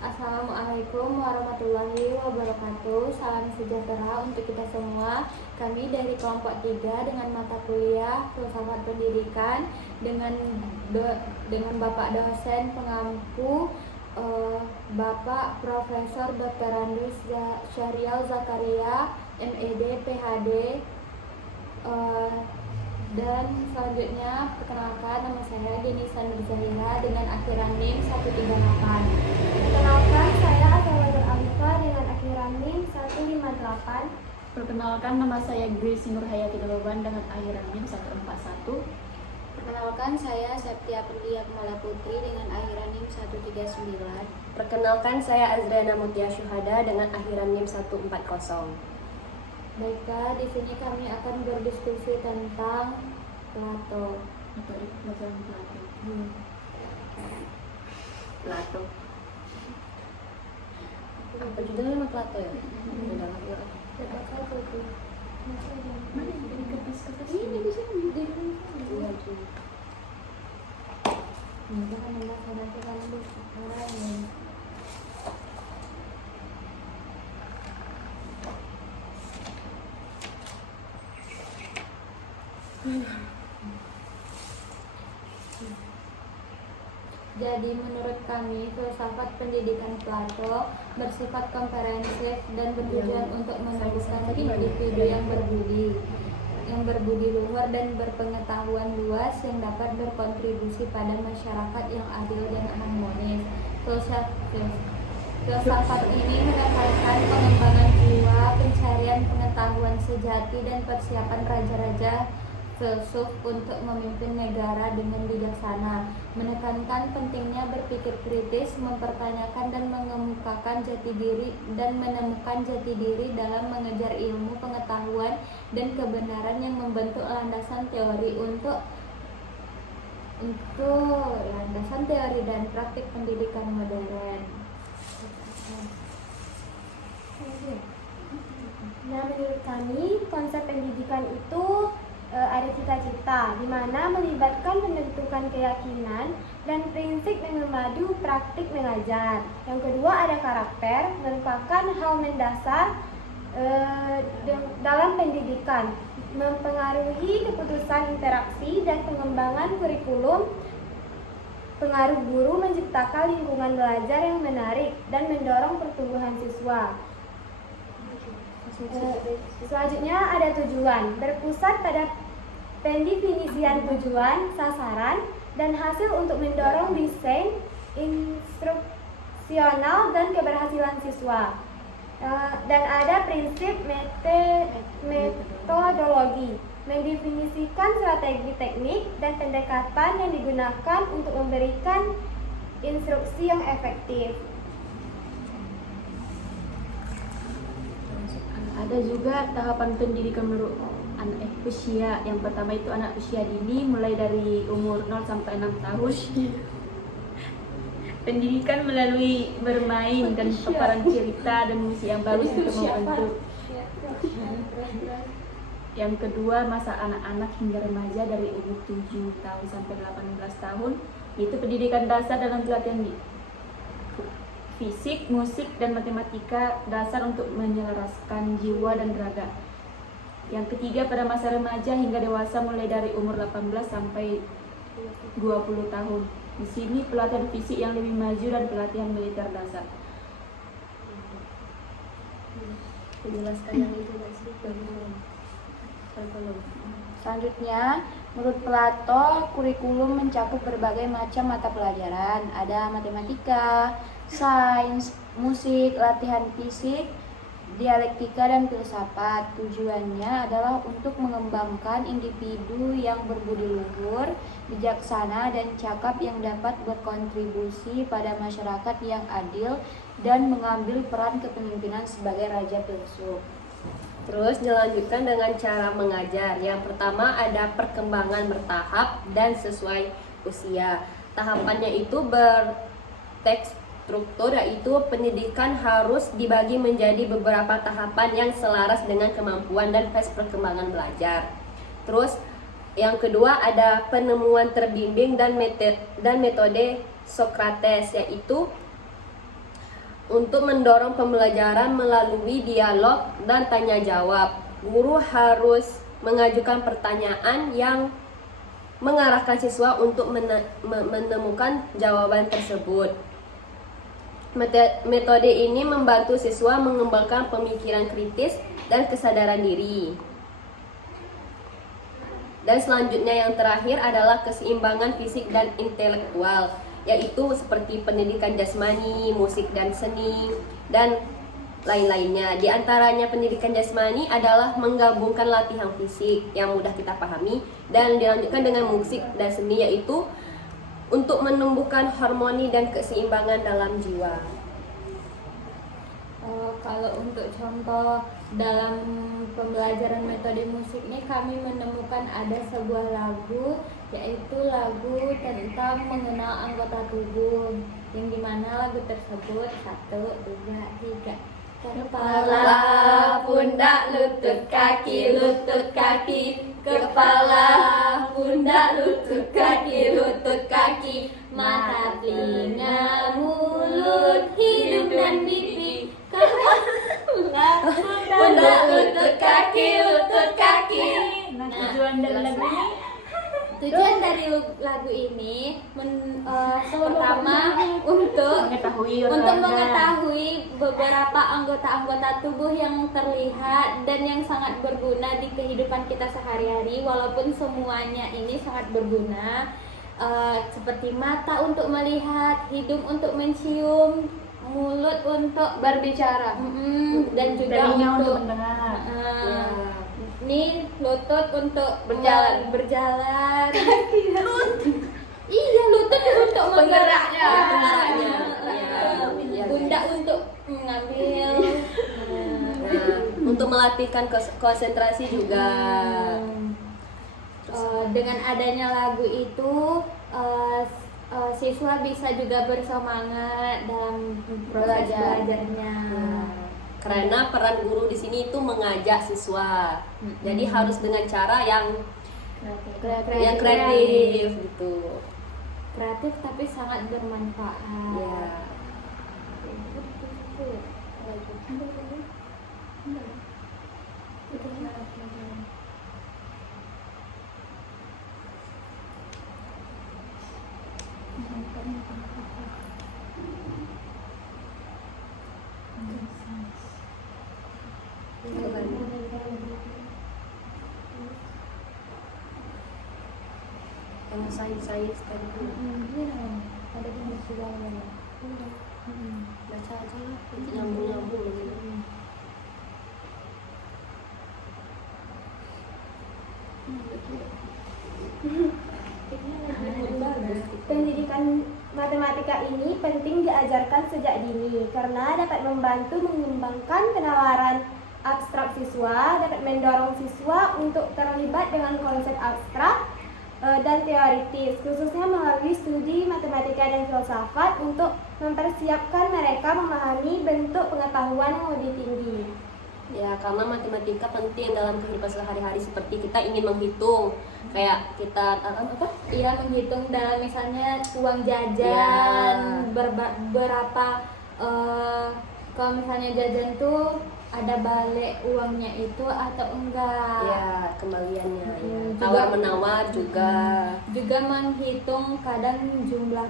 Assalamualaikum warahmatullahi wabarakatuh. Salam sejahtera untuk kita semua. Kami dari kelompok 3 dengan mata kuliah Filsafat Pendidikan dengan Bapak dosen pengampu Bapak Profesor Dr. Andus Syahrial Zakaria, MED, PhD. Dan selanjutnya perkenalkan, nama saya Denisa Nurzahira dengan akhiran NIM 138. Perkenalkan, saya Azawajal Alifa dengan akhiran NIM 158. Perkenalkan, nama saya Grace Nur Hayati Daloban dengan akhiran NIM 141. Perkenalkan, saya Septia Perlia Kemala Putri dengan akhiran NIM 139. Perkenalkan, saya Azriana Mutia Syuhada dengan akhiran NIM 140. Baiklah, di sini kami akan berdiskusi tentang Plato. Materi pelajaran Plato. Plato. Apa judulnya nama Plato ya? Mana yang dari kertas-kertas Ini di sini. Iya, cuma. Jangan membaca kalau orang ini. Jadi menurut kami, filsafat pendidikan Plato bersifat komprehensif dan bertujuan untuk menemukan individu yang berbudi luhur dan berpengetahuan luas yang dapat berkontribusi pada masyarakat yang adil dan harmonis. Filsafat ini menekankan pengembangan jiwa, pencarian pengetahuan sejati, dan persiapan raja-raja filsuf untuk memimpin negara dengan bijaksana, menekankan pentingnya berpikir kritis, mempertanyakan dan mengemukakan jati diri dan menemukan jati diri dalam mengejar ilmu, pengetahuan, dan kebenaran yang membentuk landasan teori untuk landasan teori dan praktik pendidikan modern. Nah, menurut kami konsep pendidikan itu ada cita-cita, di mana melibatkan menentukan keyakinan dan prinsip yang memadu praktik mengajar. Yang kedua ada karakter, merupakan hal mendasar dalam pendidikan, mempengaruhi keputusan interaksi dan pengembangan kurikulum. Pengaruh guru menciptakan lingkungan belajar yang menarik dan mendorong pertumbuhan siswa. Selanjutnya ada tujuan, berpusat pada pendefinisian tujuan, sasaran, dan hasil untuk mendorong desain instruksional dan keberhasilan siswa. Dan ada prinsip metodologi, mendefinisikan strategi teknik dan pendekatan yang digunakan untuk memberikan instruksi yang efektif. Ada juga tahapan pendidikan menurut anak usia. Yang pertama itu anak usia dini, mulai dari umur 0 sampai 6 tahun. Pendidikan melalui bermain dan paparan cerita dan musik yang bagus untuk membentuk. Yang kedua, masa anak-anak hingga remaja dari umur 7 tahun sampai 18 tahun. Itu pendidikan dasar dalam pelatihan fisik, musik, dan matematika dasar untuk menyelaraskan jiwa dan raga. Yang ketiga, pada masa remaja hingga dewasa mulai dari umur 18 sampai 20 tahun. Di sini pelatihan fisik yang lebih maju dan pelatihan militer dasar. Menjelaskan yang itu masih Selanjutnya, menurut Plato, kurikulum mencakup berbagai macam mata pelajaran. Ada matematika, sains, musik, latihan fisik, dialektika, dan filsafat. Tujuannya adalah untuk mengembangkan individu yang berbudi luhur, bijaksana, dan cakap yang dapat berkontribusi pada masyarakat yang adil dan mengambil peran kepemimpinan sebagai raja filsuf. Terus dilanjutkan dengan cara mengajar. Yang pertama ada perkembangan bertahap dan sesuai usia. Tahapannya itu berstruktur, yaitu pendidikan harus dibagi menjadi beberapa tahapan yang selaras dengan kemampuan dan fase perkembangan belajar. Terus yang kedua ada penemuan terbimbing dan metode Sokrates, yaitu untuk mendorong pembelajaran melalui dialog dan tanya jawab. Guru harus mengajukan pertanyaan yang mengarahkan siswa untuk menemukan jawaban tersebut. Metode ini membantu siswa mengembangkan pemikiran kritis dan kesadaran diri. Dan selanjutnya yang terakhir adalah keseimbangan fisik dan intelektual, yaitu seperti pendidikan jasmani, musik dan seni, dan lain-lainnya. Di antaranya pendidikan jasmani adalah menggabungkan latihan fisik yang mudah kita pahami dan dilanjutkan dengan musik dan seni, yaitu untuk menumbuhkan harmoni dan keseimbangan dalam jiwa. Kalau untuk contoh dalam pembelajaran metode musik ini kami menemukan ada sebuah lagu, yaitu lagu tentang mengenal anggota tubuh, yang dimana lagu tersebut 1, 2, 3 kepala, pundak, lutut, kaki, kepala, pundak, lutut, kaki, mata, telinga, mulut, hidung dan pipi, kepala, pundak, lutut, kaki. Tujuan dari lagu ini Tujuan dari lagu ini pertama untuk mengetahui beberapa anggota-anggota tubuh yang terlihat dan yang sangat berguna di kehidupan kita sehari-hari, walaupun semuanya ini sangat berguna, seperti mata untuk melihat, hidung untuk mencium, mulut untuk Berbicara. dan juga telinga untuk untuk mendengar. nih lutut untuk Berjalan. Iya, lutut untuk Penggeraknya. menggeraknya. Iya. Pundak untuk mengambil. Untuk melatihkan konsentrasi juga. Dengan adanya lagu itu siswa bisa juga bersemangat dalam proses belajarnya. Karena peran guru di sini itu mengajak siswa. Jadi harus dengan cara yang kreatif gitu. Kreatif tapi sangat bermanfaat. Ya. Yang sains tadi Ada di Surabaya. baca aja lah, nyambung gitu. Pendidikan matematika ini penting diajarkan sejak dini karena dapat membantu mengembangkan penalaran abstrak siswa, dapat mendorong siswa untuk terlibat dengan konsep abstrak dan teoritis, khususnya melalui studi matematika dan filsafat untuk mempersiapkan mereka memahami bentuk pengetahuan yang lebih tinggi. Ya, karena matematika penting dalam kehidupan sehari-hari, seperti kita ingin menghitung, kayak kita Iya, menghitung dalam misalnya uang jajan, berapa kalau misalnya jajan tuh ada balik uangnya itu atau enggak. ya kembaliannya, ya. Juga- Tawar menawar juga. Juga menghitung kadang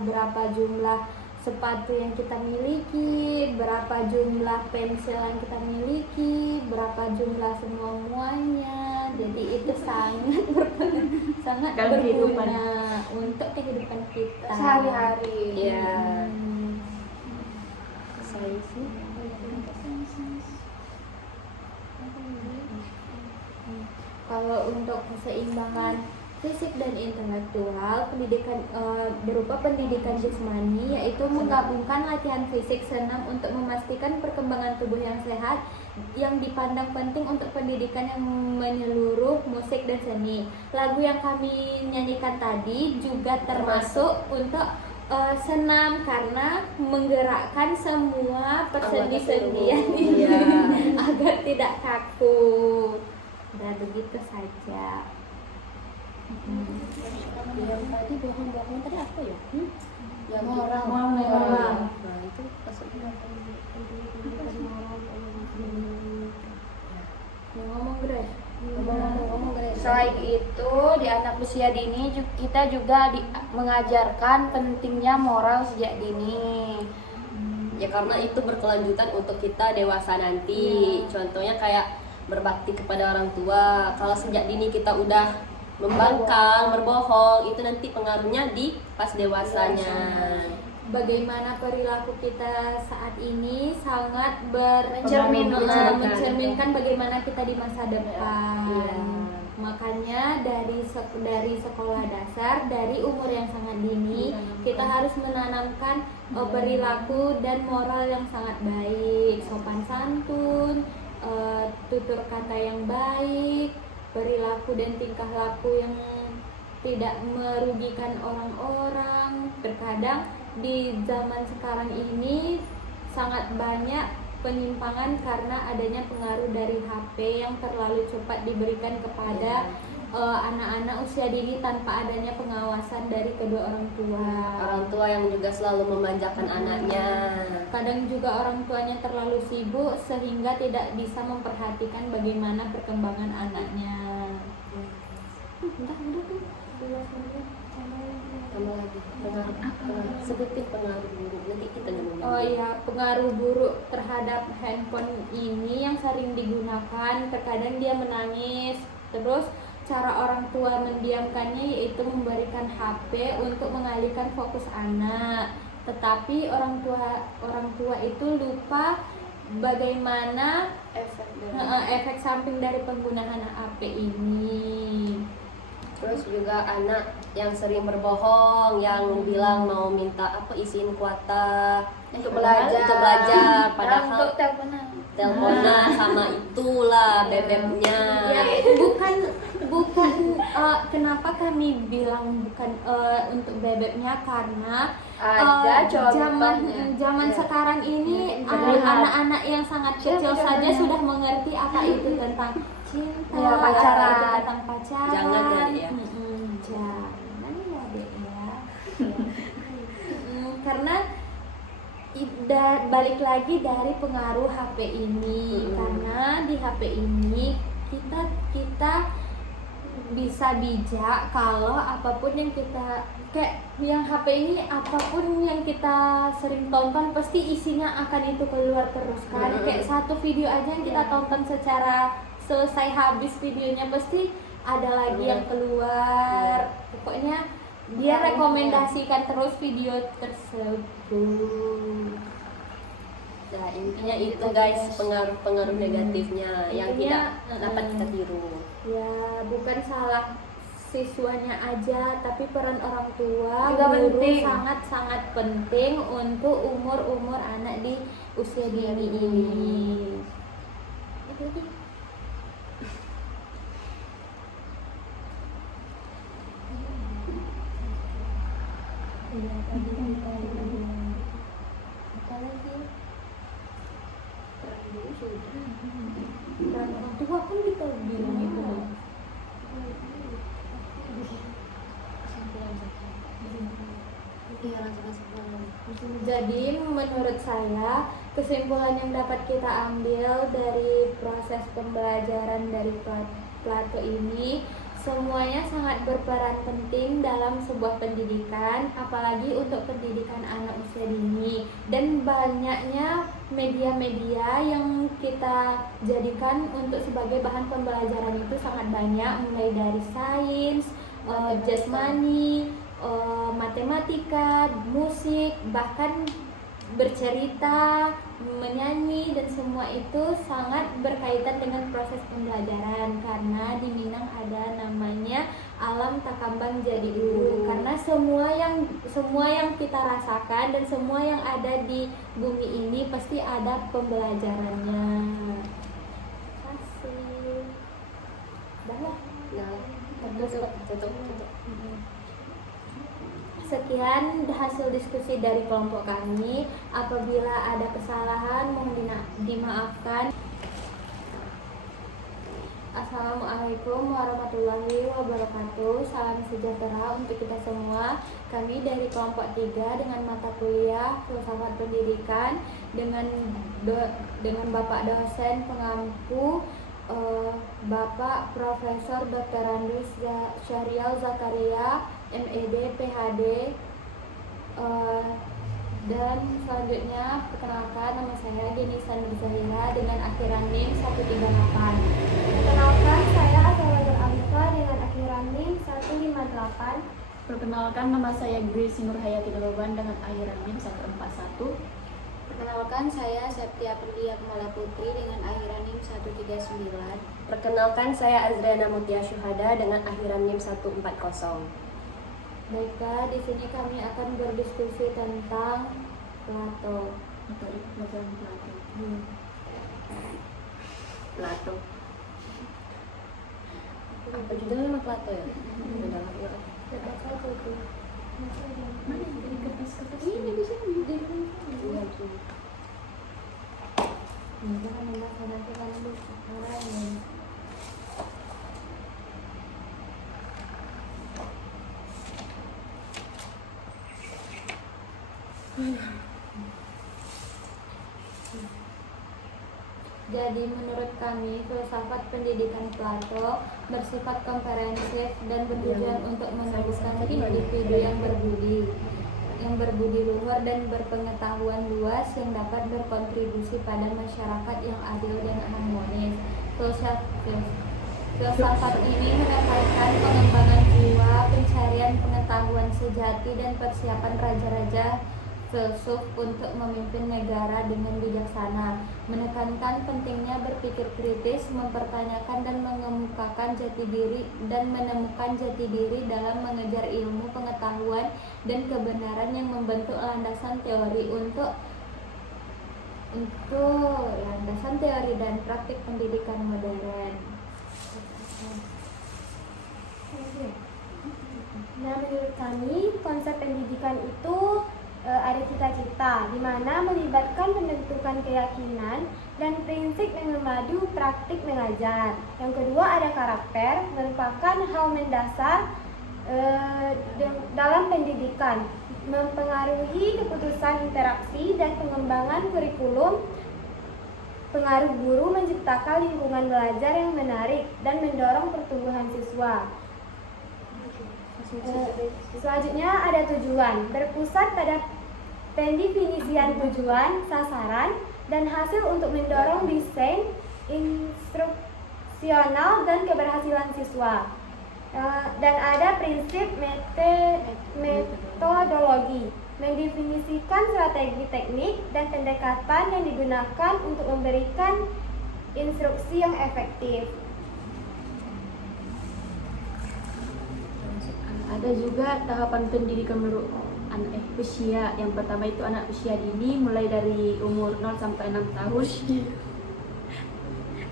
berapa jumlah sepatu yang kita miliki, berapa jumlah pensil yang kita miliki, berapa jumlah semuanya. Jadi itu sangat Dalam kehidupan. berguna untuk kehidupan kita Sehari-hari. Ya, saya sih Kalau untuk keseimbangan fisik dan intelektual, pendidikan berupa pendidikan jasmani, yaitu menggabungkan latihan fisik senam untuk memastikan perkembangan tubuh yang sehat, yang dipandang penting untuk pendidikan yang menyeluruh, musik dan seni. Lagu yang kami nyanyikan tadi juga termasuk untuk senam karena menggerakkan semua persendi-sendian ini Iya. agar tidak kaku. Dan begitu saja. yang tadi bohong-bohong tadi apa ya? Yang Moral. Nah, itu Ngomong Grace. Selain itu, di anak usia dini kita juga mengajarkan pentingnya moral sejak dini. Ya karena itu berkelanjutan untuk kita dewasa nanti. Contohnya kayak berbakti kepada orang tua. Kalau sejak dini kita udah membangkang, berbohong, itu nanti pengaruhnya di pas dewasanya. Bagaimana perilaku kita saat ini sangat mencerminkan bagaimana kita di masa depan. Iya. Makanya dari sekolah dasar, dari umur yang sangat dini, kita harus menanamkan perilaku dan moral yang sangat baik, sopan santun, tutur kata yang baik, perilaku dan tingkah laku yang tidak merugikan orang-orang. Terkadang di zaman sekarang ini sangat banyak penyimpangan karena adanya pengaruh dari HP yang terlalu cepat diberikan kepada anak-anak usia dini tanpa adanya pengawasan dari kedua orang tua. Orang tua yang juga selalu memanjakan anaknya. Kadang juga orang tuanya terlalu sibuk sehingga tidak bisa memperhatikan bagaimana perkembangan anaknya. Tambah lagi pengaruh sebutin pengaruh buruk, nanti kita ngomong. Oh iya, pengaruh buruk terhadap handphone ini yang sering digunakan, terkadang dia menangis. Terus cara orang tua mendiamkannya yaitu memberikan HP untuk mengalihkan fokus anak. Tetapi orang tua itu lupa bagaimana efek samping dari penggunaan HP ini. Terus juga anak yang sering berbohong, yang bilang mau minta izin kuota Untuk belajar. padahal untuk teleponan. teleponan sama itulah bebeknya. Ya, bukan kenapa kami bilang bukan untuk bebeknya karena Ada contohnya. zaman sekarang ini Internet. anak-anak yang sangat kecil saja sudah mengerti apa itu tentang cinta, Ya, pacaran. apa itu tentang pacaran. Jangan jadi ya. Jangan ya Dek ya. Karena balik lagi dari pengaruh HP ini. Karena di HP ini kita bisa bijak kalau apapun yang kita kayak yang HP ini, apapun yang kita sering tonton pasti isinya akan itu keluar terus kan. Kayak satu video aja yang kita tonton secara selesai habis videonya pasti ada lagi yang keluar. Pokoknya dia rekomendasikan terus video tersebut. Nah, intinya itu guys, pengaruh negatifnya yang Intinya, tidak dapat kita tiru. Ya, bukan salah siswanya aja, tapi peran orang tua Juga guru penting. sangat-sangat penting untuk umur anak di usia dini ini. Iya, tadi kita apa lagi? Peran orang tua kan kita bilang itu. Jadi menurut saya kesimpulan yang dapat kita ambil dari proses pembelajaran dari Plato ini, semuanya sangat berperan penting dalam sebuah pendidikan, apalagi untuk pendidikan anak usia dini. Dan banyaknya media-media yang kita jadikan untuk sebagai bahan pembelajaran itu sangat banyak, mulai dari sains, jasmani, matematika, musik, bahkan bercerita, menyanyi, dan semua itu sangat berkaitan dengan proses pembelajaran. Karena di Minang ada namanya alam takambang jadi guru. Karena semua yang kita rasakan dan semua yang ada di bumi ini pasti ada pembelajarannya. Kasih. Dah lah. Tutup. Sekian hasil diskusi dari kelompok kami. Apabila ada kesalahan mohon dimaafkan. Assalamualaikum warahmatullahi wabarakatuh. Salam sejahtera untuk kita semua. Kami dari kelompok 3 dengan mata kuliah Filsafat Pendidikan dengan Bapak dosen pengampu Bapak Profesor Dr. Andus Syahrial Zakaria, MED, PhD. Dan selanjutnya perkenalkan, nama saya Denisa Nur Zahira dengan akhiran NIM 138. Perkenalkan, saya Azalatur Alifa dengan akhiran NIM 158. Perkenalkan, nama saya Grace Nur Hayati Doloban dengan akhiran NIM 141. Perkenalkan, saya Septia Perdia Kemala Putri dengan akhiran NIM 139. Perkenalkan, saya Azriana Mutia Syuhada dengan akhiran NIM 140. Baiklah, di sini kami akan berdiskusi tentang Plato. Metode pembelajaran Plato. Plato. Apa judulnya nama Plato ya? Udah lah, yuk. Mana yang dari kertas-kertas Ini di sini. Iya, tuh. Jangan membaca nanti kalau orang ini. Jadi menurut kami, filsafat pendidikan Plato bersifat komprehensif dan bertujuan untuk menumbuhkan individu yang berbudi luhur dan berpengetahuan luas yang dapat berkontribusi pada masyarakat yang adil dan harmonis. Filsafat ini menekankan pengembangan jiwa, pencarian pengetahuan sejati, dan persiapan raja-raja filsuf untuk memimpin negara dengan bijaksana, menekankan pentingnya berpikir kritis, mempertanyakan dan mengemukakan jati diri dan menemukan jati diri dalam mengejar ilmu, pengetahuan, dan kebenaran yang membentuk landasan teori landasan teori dan praktik pendidikan modern. Nah, menurut kami konsep pendidikan itu ada cita-cita, di mana melibatkan pembentukan keyakinan dan prinsip yang memadu praktik mengajar. Yang kedua ada karakter, merupakan hal mendasar dalam pendidikan, mempengaruhi keputusan interaksi dan pengembangan kurikulum. Pengaruh guru menciptakan lingkungan belajar yang menarik dan mendorong pertumbuhan siswa. Selanjutnya ada tujuan, berpusat pada pendefinisian tujuan, sasaran, dan hasil untuk mendorong desain instruksional dan keberhasilan siswa. Dan ada prinsip metodologi, mendefinisikan strategi teknik dan pendekatan yang digunakan untuk memberikan instruksi yang efektif. Ada juga tahapan pendidikan menurut usia. Yang pertama itu anak usia dini, mulai dari umur 0 sampai 6 tahun.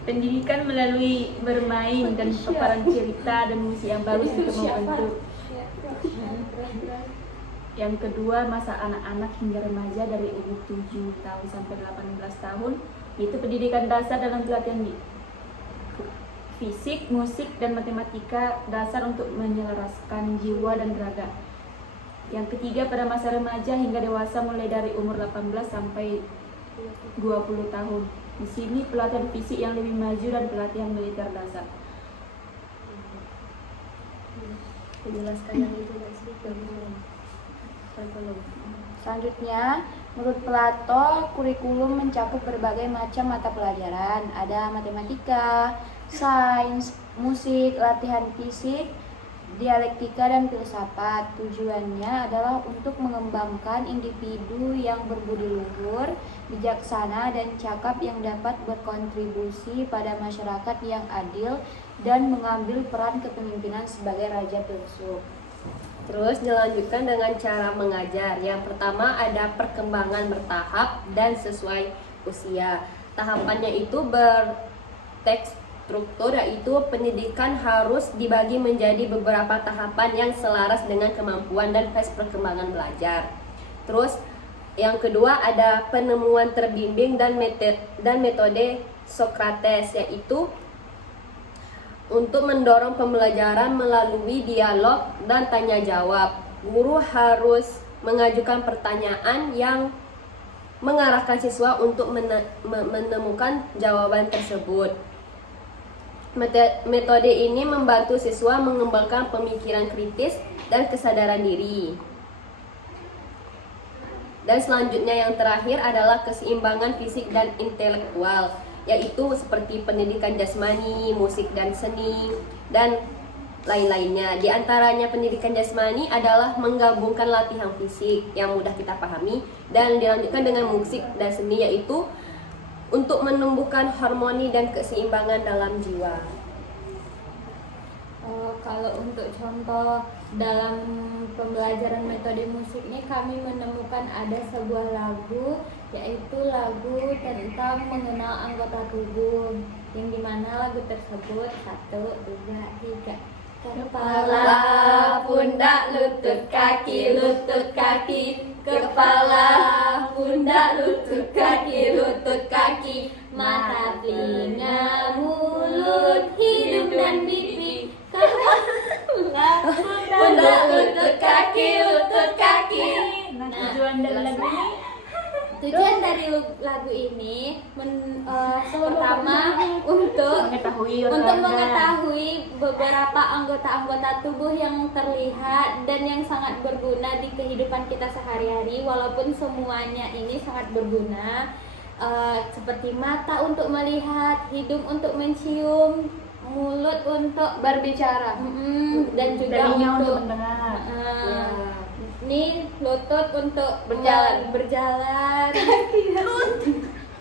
Pendidikan melalui bermain dan paparan cerita dan musik yang bagus untuk membentuk. Yang kedua, masa anak-anak hingga remaja dari umur 7 tahun sampai 18 tahun, itu pendidikan dasar dalam pelatihan fisik, musik, dan matematika dasar untuk menyelaraskan jiwa dan raga. Yang ketiga, pada masa remaja hingga dewasa mulai dari umur 18 sampai 20 tahun. Di sini pelatihan fisik yang lebih maju dan pelatihan militer dasar. Menjelaskan yang itu nggak sih? Selanjutnya, menurut Plato, kurikulum mencakup berbagai macam mata pelajaran. Ada matematika, sains, musik, latihan fisik, dialektika, dan filsafat. Tujuannya adalah untuk mengembangkan individu yang berbudi luhur, bijaksana, dan cakap yang dapat berkontribusi pada masyarakat yang adil dan mengambil peran kepemimpinan sebagai raja filsuf. Terus dilanjutkan dengan cara mengajar. Yang pertama ada perkembangan bertahap dan sesuai usia. Tahapannya itu berstruktur, yaitu pendidikan harus dibagi menjadi beberapa tahapan yang selaras dengan kemampuan dan fase perkembangan belajar. Terus yang kedua ada penemuan terbimbing dan metode Sokrates, yaitu Untuk mendorong pembelajaran melalui dialog dan tanya jawab, guru harus mengajukan pertanyaan yang mengarahkan siswa untuk menemukan jawaban tersebut. Metode ini membantu siswa mengembangkan pemikiran kritis dan kesadaran diri. Dan selanjutnya yang terakhir adalah keseimbangan fisik dan intelektual, yaitu seperti pendidikan jasmani, musik dan seni, dan lain-lainnya. Di antaranya pendidikan jasmani adalah menggabungkan latihan fisik yang mudah kita pahami dan dilanjutkan dengan musik dan seni, yaitu untuk menumbuhkan harmoni dan keseimbangan dalam jiwa. Kalau untuk contoh dalam pembelajaran metode musik ini kami menemukan ada sebuah lagu, yaitu lagu tentang mengenal anggota tubuh, yang dimana lagu tersebut 1, 2, 3 kepala, pundak, lutut, kaki, kepala, pundak, lutut, kaki, mata, telinga, mulut, hidung dan pipi, kepala, pundak, lutut, kaki. Nah, tujuan dari lagu ini Tujuan dari lagu ini pertama untuk mengetahui beberapa anggota-anggota tubuh yang terlihat dan yang sangat berguna di kehidupan kita sehari-hari, walaupun semuanya ini sangat berguna, seperti mata untuk melihat, hidung untuk mencium, mulut untuk Berbicara. dan juga telinga untuk untuk mendengar. nih lutut untuk Berjalan. berjalan.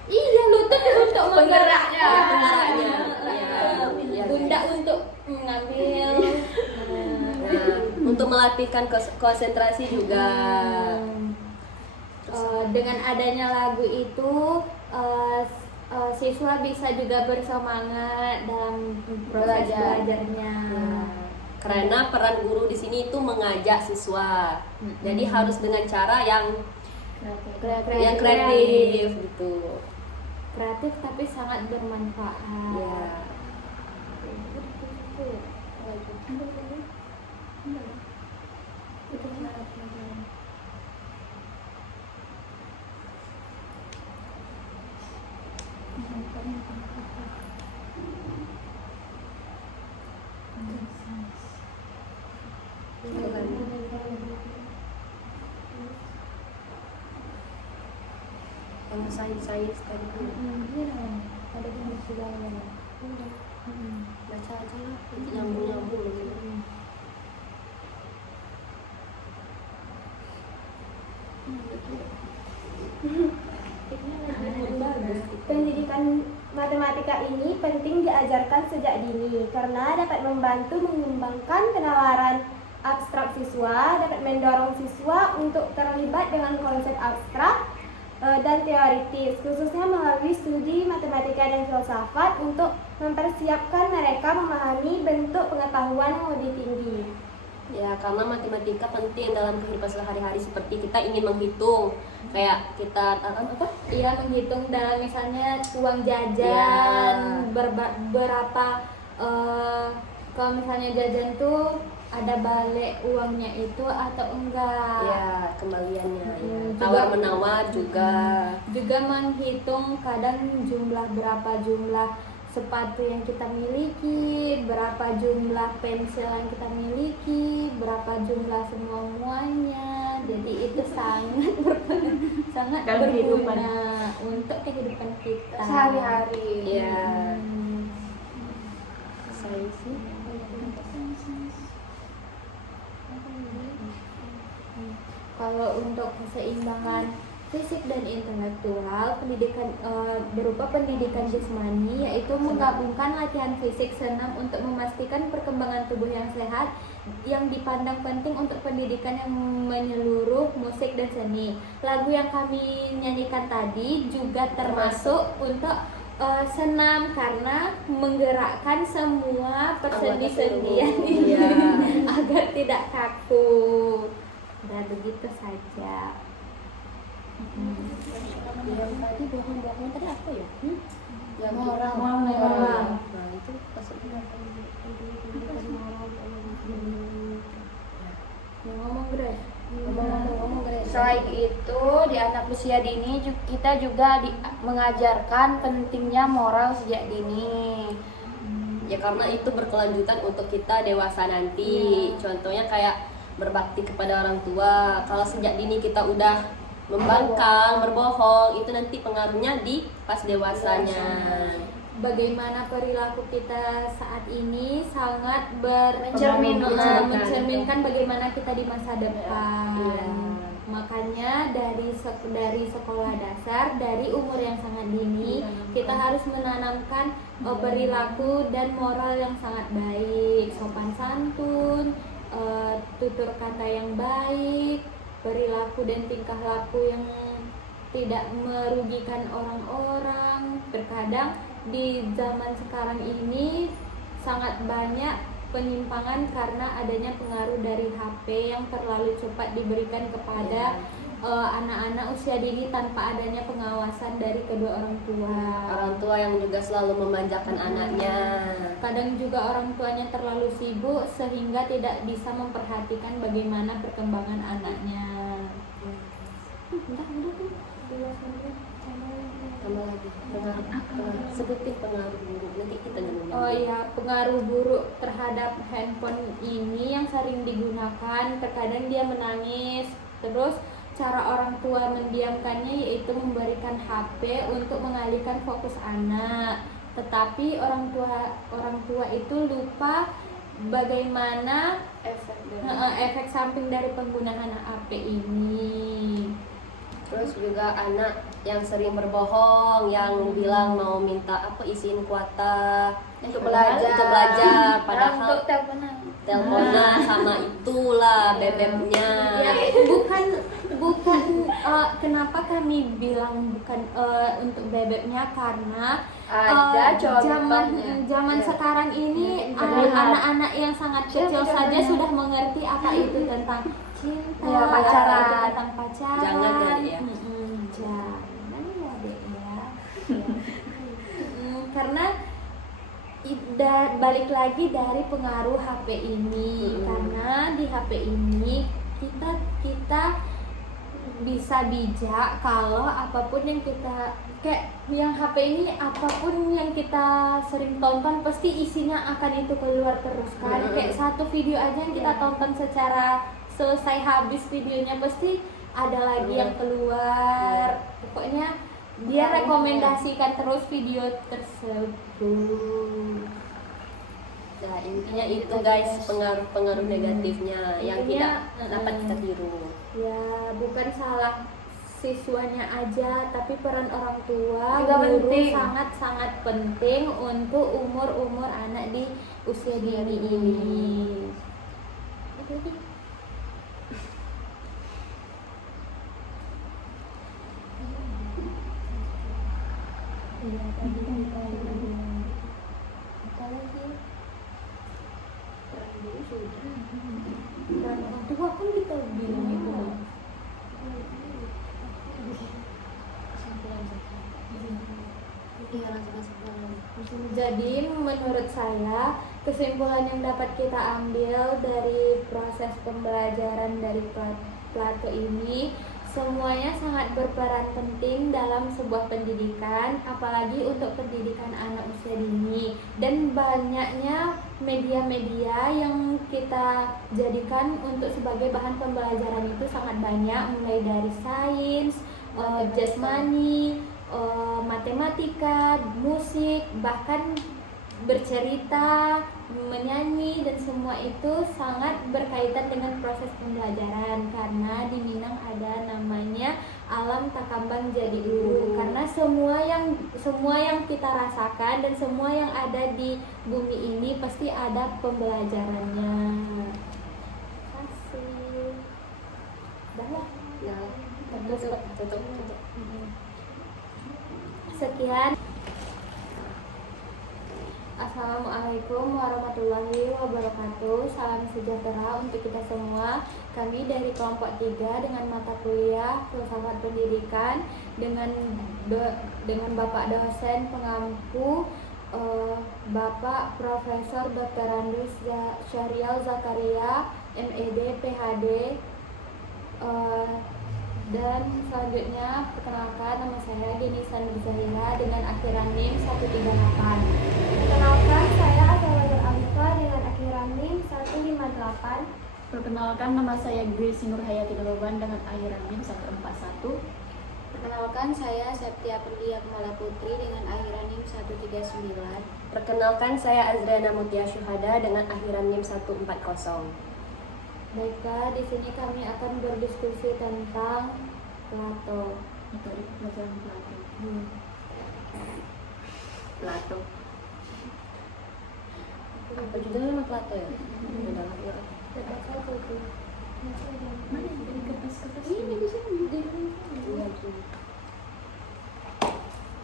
Iya, lutut untuk Penggeraknya. menggeraknya. Iya. Pundak untuk mengambil. Untuk melatihkan konsentrasi juga. Dengan adanya lagu itu siswa bisa juga bersemangat dalam proses belajarnya. Karena peran guru di sini itu mengajak siswa. Jadi harus dengan cara yang kreatif gitu. Kreatif tapi sangat bermanfaat. Ya. Yang sains tadi Ada di dalam. baca aja lah, nyambung Pendidikan matematika ini penting diajarkan sejak dini karena dapat membantu mengembangkan penalaran abstrak siswa, dapat mendorong siswa untuk terlibat dengan konsep abstrak dan teoritis, khususnya melalui studi matematika dan filsafat untuk mempersiapkan mereka memahami bentuk pengetahuan yang lebih tinggi. ya, karena matematika penting dalam kehidupan sehari-hari, seperti kita ingin menghitung, kayak kita apa? Iya, menghitung dalam misalnya uang jajan, berapa kalau misalnya jajan tuh ada balik uangnya itu atau enggak. Ya, kembaliannya ya. Juga- Tawar-menawar juga. Juga menghitung kadang berapa jumlah sepatu yang kita miliki, berapa jumlah pensil yang kita miliki, berapa jumlah semuanya. Jadi itu sangat Dalam kehidupan. berguna untuk kehidupan kita Sehari-hari. Ya. Saya sih Kalau untuk keseimbangan fisik dan intelektual, pendidikan berupa pendidikan jasmani, yaitu menggabungkan latihan fisik senam untuk memastikan perkembangan tubuh yang sehat, yang dipandang penting untuk pendidikan yang menyeluruh, musik dan seni. Lagu yang kami nyanyikan tadi juga termasuk untuk senam karena menggerakkan semua persendi-sendian Iya. agar tidak kaku. Dan begitu saja. Yang tadi bohong-bohong tadi apa ya? Yang Moral. Moral. Nah, itu maksudnya apa? Ngomong Grace. Ngomong-ngomong Grace. Selain itu, di anak usia dini kita juga mengajarkan pentingnya moral sejak dini. Ya karena itu berkelanjutan untuk kita dewasa nanti. Contohnya kayak berbakti kepada orang tua. Kalau sejak dini kita udah membangkang, berbohong, itu nanti pengaruhnya di pas dewasanya. Bagaimana perilaku kita saat ini sangat mencerminkan bagaimana kita di masa depan. Iya. Makanya dari sekolah dasar, dari umur yang sangat dini, kita harus menanamkan perilaku dan moral yang sangat baik, sopan santun, tutur kata yang baik, perilaku dan tingkah laku yang tidak merugikan orang-orang. Terkadang di zaman sekarang ini sangat banyak penyimpangan karena adanya pengaruh dari HP yang terlalu cepat diberikan kepada anak-anak usia dini tanpa adanya pengawasan dari kedua orang tua. Orang tua yang juga selalu memanjakan anaknya. Kadang juga orang tuanya terlalu sibuk sehingga tidak bisa memperhatikan bagaimana perkembangan anaknya. Tambah lagi pengaruh. Sebutin pengaruh buruk nanti kita ngomong. Oh iya, pengaruh buruk terhadap handphone ini yang sering digunakan, terkadang dia menangis. Terus cara orang tua mendiamkannya yaitu memberikan HP untuk mengalihkan fokus anak. Tetapi orang tua itu lupa bagaimana efek samping dari penggunaan HP ini. Terus juga anak yang sering berbohong, yang bilang mau minta apa isiin kuota Untuk belajar. padahal untuk teleponan sama itulah bebeknya. Ya, bukan kenapa kami bilang bukan untuk bebeknya karena Ada contohnya. zaman sekarang ini Internet. anak-anak yang sangat kecil saja sudah mengerti apa itu tentang cinta, Ya, pacaran. apa itu tentang pacaran. Jangan jadi ya. Jangan ya Dek ya. Karena balik lagi dari pengaruh HP ini. Karena di HP ini kita bisa bijak kalau apapun yang kita kayak yang HP ini, apapun yang kita sering tonton pasti isinya akan itu keluar terus kan. Kayak satu video aja yang kita tonton secara selesai habis videonya pasti ada lagi yang keluar. Pokoknya dia rekomendasikan terus video tersebut. Nah, intinya itu guys, pengaruh-pengaruh negatifnya yang tidak dapat kita tiru. Ya, bukan salah siswanya aja, tapi peran orang tua, Juga guru penting. sangat-sangat penting untuk umur-umur anak di usia dini ini. Iya, tadi kita apa lagi? Peran orang tua kan kita bilang itu. Jadi menurut saya kesimpulan yang dapat kita ambil dari proses pembelajaran dari Plato ini, semuanya sangat berperan penting dalam sebuah pendidikan, apalagi untuk pendidikan anak usia dini. Dan banyaknya media-media yang kita jadikan untuk sebagai bahan pembelajaran itu sangat banyak, mulai dari sains, jasmani, matematika, musik, bahkan bercerita, menyanyi, dan semua itu sangat berkaitan dengan proses pembelajaran. Karena di Minang ada namanya alam takambang jadi guru. Karena semua yang kita rasakan dan semua yang ada di bumi ini pasti ada pembelajarannya. Kasih. Dah lah. Ya, tutup. Sekian. Assalamualaikum warahmatullahi wabarakatuh. Salam sejahtera untuk kita semua. Kami dari kelompok 3 dengan mata kuliah Filsafat Pendidikan dengan Bapak dosen pengampu Bapak Profesor Dr. Andus Syahrial Zakaria, MED, PhD. Dan selanjutnya perkenalkan, nama saya Denisan Zahira dengan akhiran NIM 138. Perkenalkan, saya Azawajal Alifa dengan akhiran NIM 158. Perkenalkan, nama saya Grace Nur Hayati Doloban dengan akhiran NIM 141. Perkenalkan, saya Septia Perdia Kemala Putri dengan akhiran NIM 139. Perkenalkan, saya Azriana Mutia Syuhada dengan akhiran NIM 140. Baiklah, di sini kami akan berdiskusi tentang Plato. Metode pembelajaran Plato. Plato. Apa judulnya nama Plato ya? Udah lah, ya. Mana yang dari kertas-kertas Ini di sini, di sini. Iya, betul.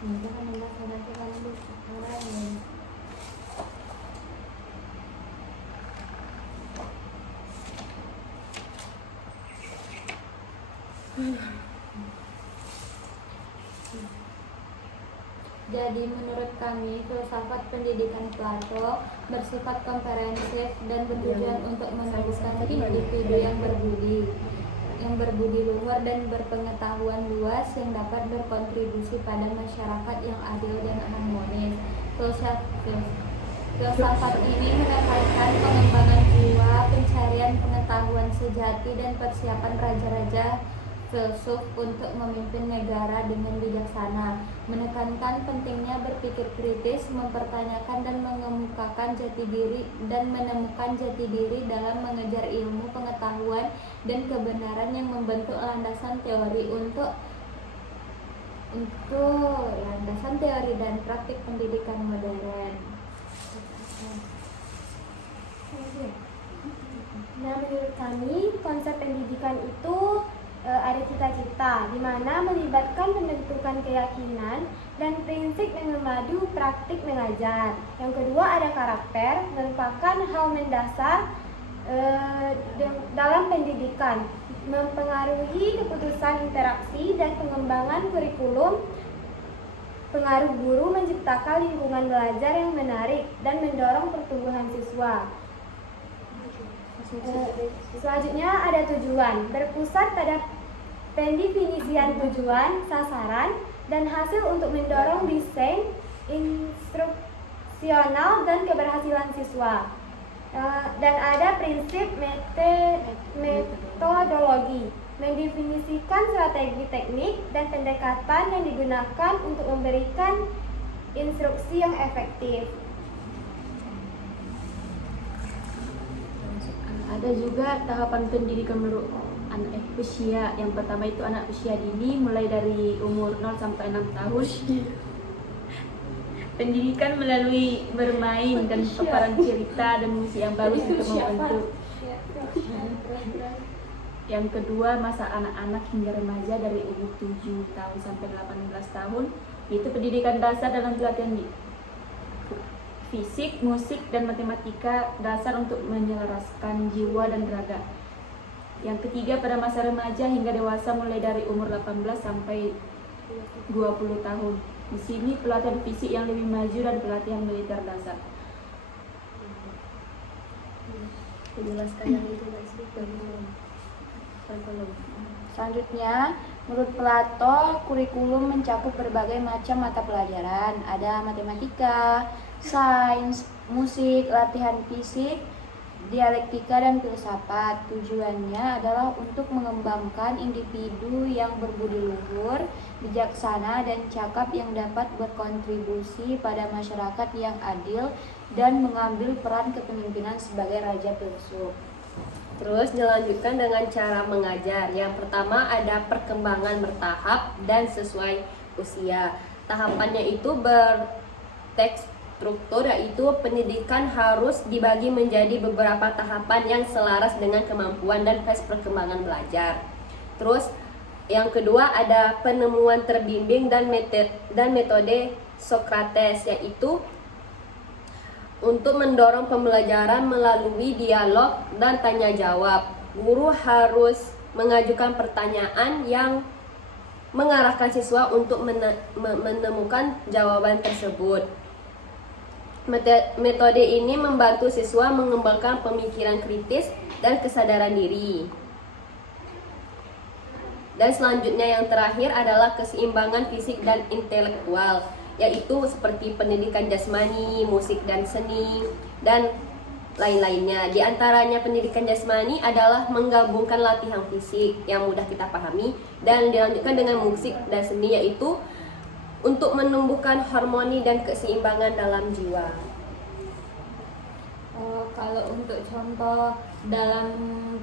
Jangan nanti kamu orang. Jadi menurut kami, filsafat pendidikan Plato bersifat komprehensif dan bertujuan untuk menemukan individu yang berbudi luhur dan berpengetahuan luas yang dapat berkontribusi pada masyarakat yang adil dan harmonis. Filsafat ini menekankan pengembangan jiwa, pencarian pengetahuan sejati, dan persiapan raja-raja filsuf untuk memimpin negara dengan bijaksana, menekankan pentingnya berpikir kritis, mempertanyakan dan mengemukakan jati diri dan menemukan jati diri dalam mengejar ilmu, pengetahuan, dan kebenaran yang membentuk landasan teori untuk landasan teori dan praktik pendidikan modern. Nah, menurut kami konsep pendidikan itu ada cita-cita, di mana melibatkan pembentukan keyakinan dan prinsip yang memadu praktik mengajar. Yang kedua ada karakter, merupakan hal mendasar dalam pendidikan, mempengaruhi keputusan interaksi dan pengembangan kurikulum. Pengaruh guru menciptakan lingkungan belajar yang menarik dan mendorong pertumbuhan siswa. Selanjutnya ada tujuan, berpusat pada pendefinisian tujuan, sasaran, dan hasil untuk mendorong desain instruksional dan keberhasilan siswa. Dan ada prinsip metodologi, mendefinisikan strategi teknik dan pendekatan yang digunakan untuk memberikan instruksi yang efektif. Ada juga tahapan pendidikan menurut anak usia. Yang pertama itu anak usia dini, mulai dari umur 0 sampai 6 tahun. Pendidikan melalui bermain dan paparan cerita dan musik yang bagus untuk membentuk. Yang kedua, masa anak-anak hingga remaja dari umur 7 tahun sampai 18 tahun. Itu pendidikan dasar dalam pelatihan fisik, musik, dan matematika dasar untuk menyelaraskan jiwa dan raga. Yang ketiga, pada masa remaja hingga dewasa mulai dari umur 18 sampai 20 tahun. Di sini pelatihan fisik yang lebih maju dan pelatihan militer dasar. Menjelaskan yang itu nggak sih? Selanjutnya, menurut Plato, kurikulum mencakup berbagai macam mata pelajaran. Ada matematika, sains, musik, latihan fisik, dialektika, dan filsafat. Tujuannya adalah untuk mengembangkan individu yang berbudi luhur, bijaksana, dan cakap yang dapat berkontribusi pada masyarakat yang adil dan mengambil peran kepemimpinan sebagai raja filsuf. Terus dilanjutkan dengan cara mengajar. Yang pertama ada perkembangan bertahap dan sesuai usia. Tahapannya itu berstruktur, yaitu pendidikan harus dibagi menjadi beberapa tahapan yang selaras dengan kemampuan dan fase perkembangan belajar. Terus yang kedua ada penemuan terbimbing dan metode Sokrates, yaitu untuk mendorong pembelajaran melalui dialog dan tanya jawab. Guru harus mengajukan pertanyaan yang mengarahkan siswa untuk menemukan jawaban tersebut. Metode ini membantu siswa mengembangkan pemikiran kritis dan kesadaran diri. Dan selanjutnya yang terakhir adalah keseimbangan fisik dan intelektual, yaitu seperti pendidikan jasmani, musik dan seni, dan lain-lainnya. Di antaranya pendidikan jasmani adalah menggabungkan latihan fisik yang mudah kita pahami dan dilanjutkan dengan musik dan seni, yaitu untuk menumbuhkan harmoni dan keseimbangan dalam jiwa. Kalau untuk contoh dalam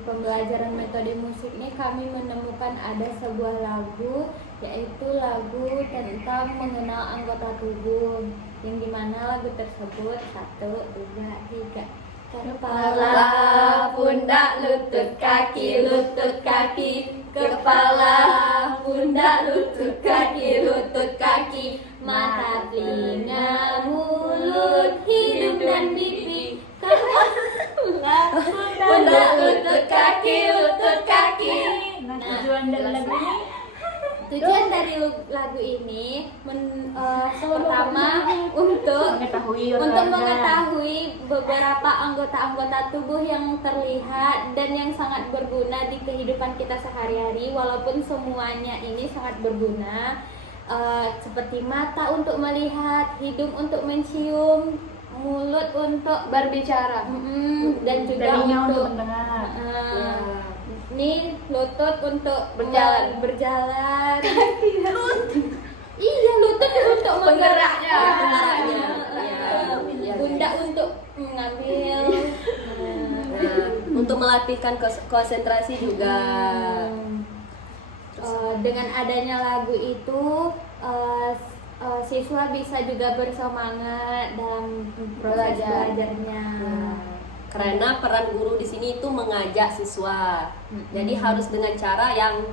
pembelajaran metode musik ini kami menemukan ada sebuah lagu, yaitu lagu tentang mengenal anggota tubuh, yang dimana lagu tersebut 1, 2, 3 kepala, pundak, lutut, kaki, kepala, pundak, lutut, kaki, mata, telinga, mulut, hidung dan pipi, kepala, pundak, lutut, kaki. Tujuan dari lagu ini Tujuan dari lagu ini pertama untuk mengetahui beberapa anggota-anggota tubuh yang terlihat dan yang sangat berguna di kehidupan kita sehari-hari, walaupun semuanya ini sangat berguna, seperti mata untuk melihat, hidung untuk mencium, mulut untuk Berbicara. dan juga telinga untuk untuk mendengar. nih lutut untuk Berjalan. berjalan. Iya, lutut untuk Penggeraknya. penggeraknya. Iya. Pundak untuk mengambil. Untuk melatihkan konsentrasi juga. Dengan adanya lagu itu siswa bisa juga bersemangat dalam proses belajarnya. Karena peran guru di sini itu mengajak siswa. Jadi harus dengan cara yang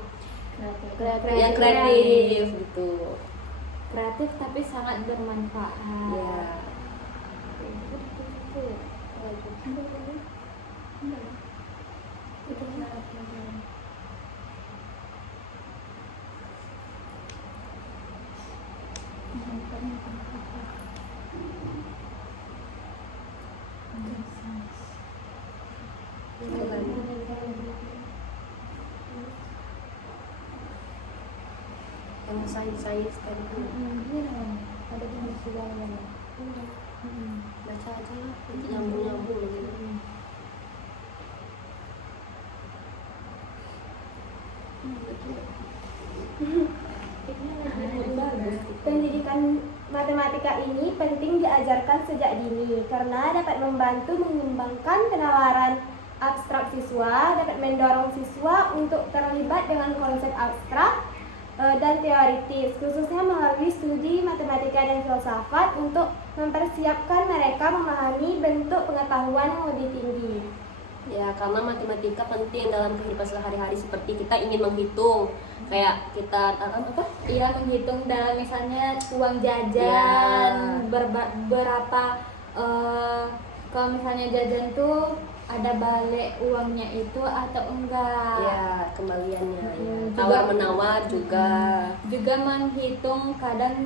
kreatif gitu. Kreatif tapi sangat bermanfaat. Ya. Yang sains tadi Ada di segalanya. baca aja lah, nanti nyambung gitu. Pendidikan matematika ini penting diajarkan sejak dini karena dapat membantu mengembangkan penalaran abstrak siswa, dapat mendorong siswa untuk terlibat dengan konsep abstrak dan teoritis, khususnya melalui studi matematika dan filsafat untuk mempersiapkan mereka memahami bentuk pengetahuan yang lebih tinggi. Ya, karena matematika penting dalam kehidupan sehari-hari, seperti kita ingin menghitung, kayak kita Iya, menghitung dalam misalnya uang jajan, berapa kalau misalnya jajan tuh ada balik uangnya itu atau enggak. ya kembaliannya, ya. Juga- Tawar menawar juga. Juga menghitung kadang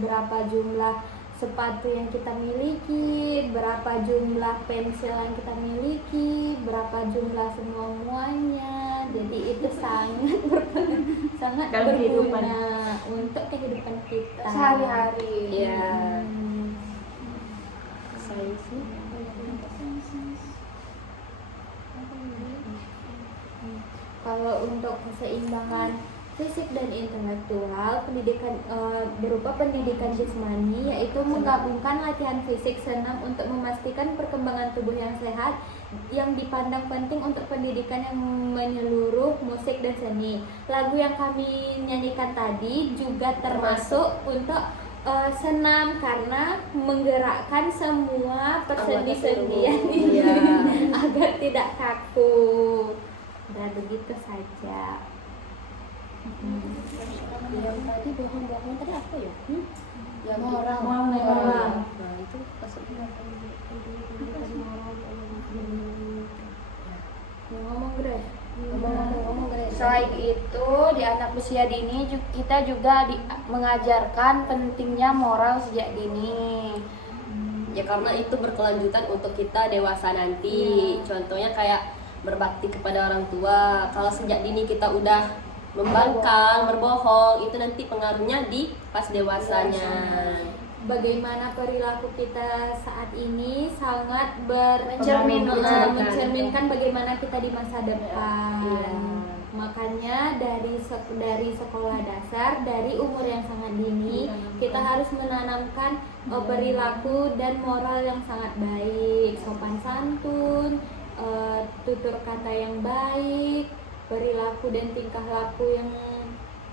berapa jumlah sepatu yang kita miliki, berapa jumlah pensil yang kita miliki, berapa jumlah semuanya. Jadi itu sangat Dalam kehidupan. berguna untuk kehidupan kita Sehari-hari. Ya, saya sih Kalau untuk keseimbangan fisik dan intelektual, pendidikan berupa pendidikan jasmani, yaitu menggabungkan latihan fisik senam untuk memastikan perkembangan tubuh yang sehat, yang dipandang penting untuk pendidikan yang menyeluruh, musik dan seni. Lagu yang kami nyanyikan tadi juga termasuk untuk senam karena menggerakkan semua persendi-sendian ini Iya. agar tidak kaku. Dan begitu saja. yang tadi bohong-bohong tadi apa ya? Yang Moral. Moral. Nah, itu itu maksudnya. Ngomong Grace. Ngomong Grace. Selain itu, di anak usia dini kita juga mengajarkan pentingnya moral sejak dini. Ya karena itu berkelanjutan untuk kita dewasa nanti. Contohnya kayak berbakti kepada orang tua. Kalau sejak dini kita udah membangkang, berbohong, itu nanti pengaruhnya di pas dewasanya. Bagaimana perilaku kita saat ini sangat mencerminkan bagaimana kita di masa depan. Iya. Makanya dari sekolah dasar, dari umur yang sangat dini, kita harus menanamkan perilaku dan moral yang sangat baik, sopan santun, tutur kata yang baik, perilaku dan tingkah laku yang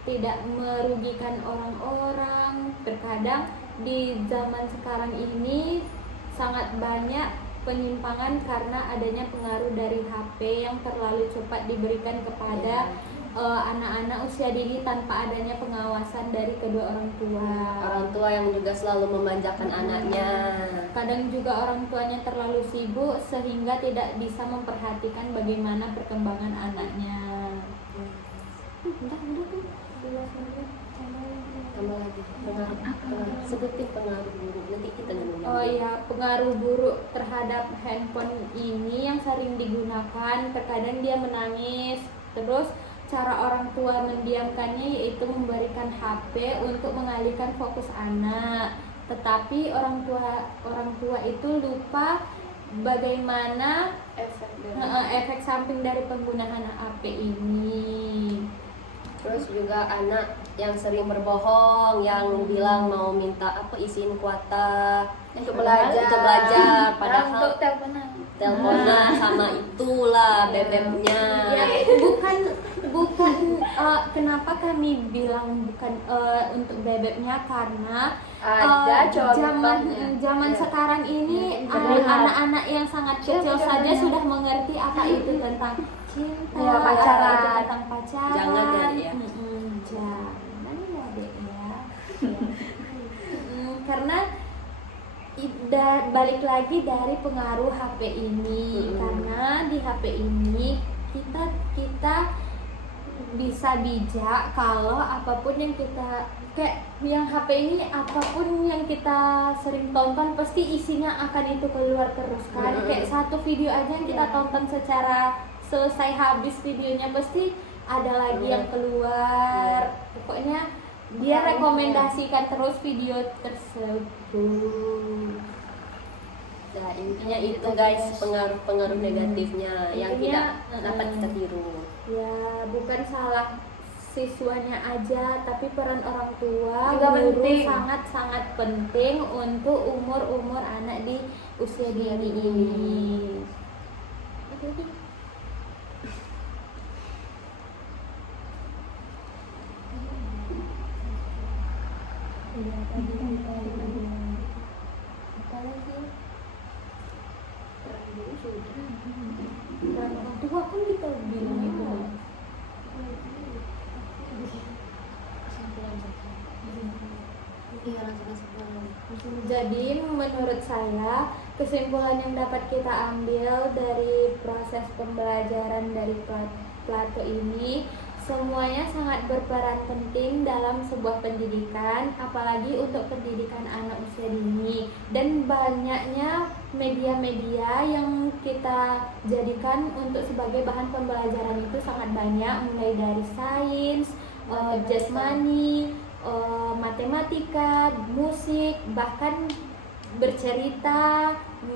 tidak merugikan orang-orang. Terkadang di zaman sekarang ini sangat banyak penyimpangan karena adanya pengaruh dari HP yang terlalu cepat diberikan kepada anak-anak usia dini tanpa adanya pengawasan dari kedua orang tua. Orang tua yang juga selalu memanjakan anaknya. Kadang juga orang tuanya terlalu sibuk sehingga tidak bisa memperhatikan bagaimana perkembangan anaknya. Tambah lagi pengaruh sebutin pengaruh buruk, nanti kita ngomong. Oh iya, pengaruh buruk terhadap handphone ini yang sering digunakan, terkadang dia menangis. Terus cara orang tua mendiamkannya yaitu memberikan HP untuk mengalihkan fokus anak. Tetapi orang tua itu lupa bagaimana efek samping dari penggunaan HP ini. Terus juga anak yang sering berbohong, yang bilang mau minta izin kuota Untuk belajar. padahal untuk teleponan. teleponnya sama itulah bebeknya. Ya, bukan kenapa kami bilang bukan untuk bebeknya karena Ada zaman sekarang ini anak-anak yang sangat kecil saja sudah mengerti apa itu tentang cinta, Ya, pacaran. apa itu tentang pacaran. Jangan ya. Jangan ya Dek ya. Karena balik lagi dari pengaruh HP ini. Karena di HP ini kita bisa bijak kalau apapun yang kita kayak yang HP ini, apapun yang kita sering tonton pasti isinya akan itu keluar terus kan. Kayak satu video aja yang kita tonton secara selesai habis videonya pasti ada lagi yang keluar. Pokoknya dia rekomendasikan terus video tersebut. Nah, intinya itu guys, pengaruh negatifnya yang tidak dapat kita tiru. Ya, bukan salah siswanya aja, tapi peran orang tua Juga guru penting. sangat-sangat penting untuk umur anak di usia dini ini. Iya, tadi kita apa lagi? Peran orang tua kan kita bilang itu. Jadi menurut saya kesimpulan yang dapat kita ambil dari proses pembelajaran dari Plato ini, semuanya sangat berperan penting dalam sebuah pendidikan, apalagi untuk pendidikan anak usia dini. Dan banyaknya media-media yang kita jadikan untuk sebagai bahan pembelajaran itu sangat banyak, mulai dari sains, jasmani, matematika, musik, bahkan bercerita,